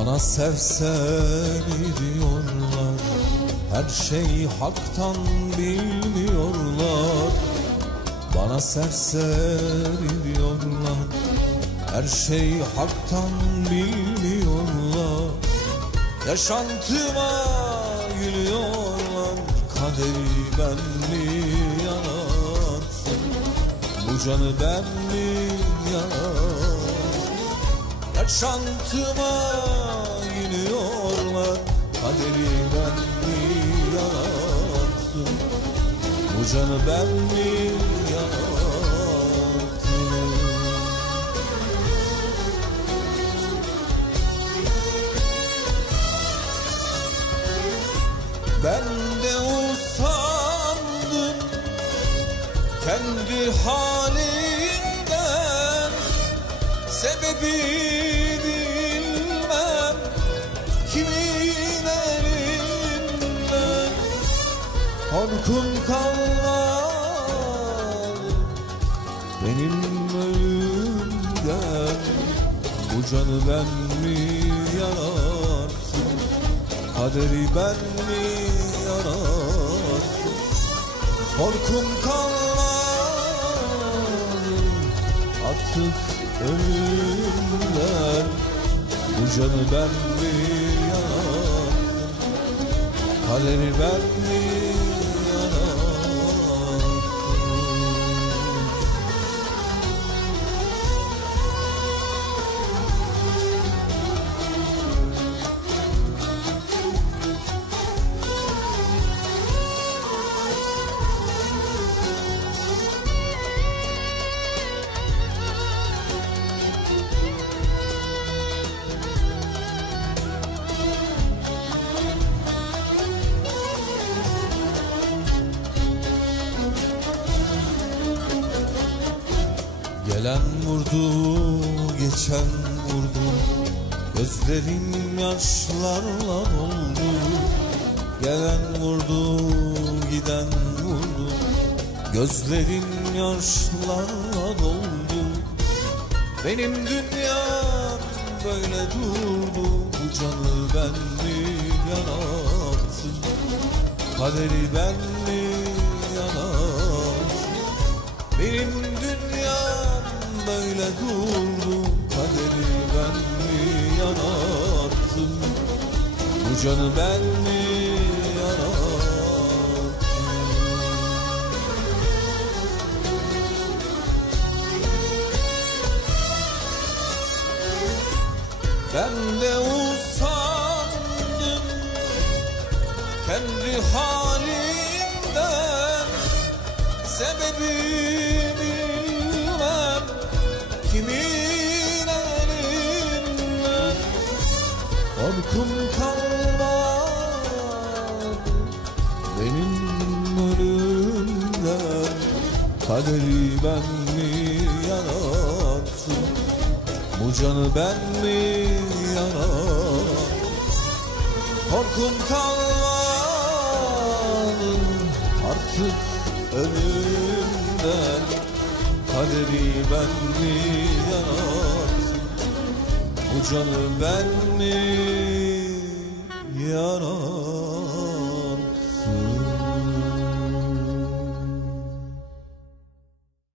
Bana serseri diyorlar Her şey haktan bilmiyorlar. Bana serseri diyorlar Her şey haktan bilmiyorlar. Yaşantıma gülüyorlar. Kaderi ben mi yarattım? Bu canı ben mi yarattım Yaşantıma gülüyorlar Kaderi ben mi yarattım Bu canı ben mi yarattım Ben de usandım kendi halimden Sebebi Korkum kalmadı benim ölümden. Bu canı ben mi yarattım? Kaderi ben mi yarattım? Korkum kalmadı artık ölümden. Bu canı ben mi yarattım? Kaderi ben mi Gelen vurdu, geçen vurdu. Gözlerim yaşlarla doldu. Gelen vurdu, giden vurdu. Gözlerim yaşlarla doldu. Benim dünyam böyle durdu. Bu canı ben mi yarattım Kaderi ben mi yarattım benim böyle durdu. Kaderi ben mi yarattım? Bu canı ben mi yarattım? Ben de usandım. Kendi halimden Sebebi kimin elinden Korkum kalmadı benim ölümden Kaderi ben mi yarattım? Bu canı ben mi yarattım? Korkum kalmadı artık ölümden Kaderi ben mi yarattım Bu canı ben mi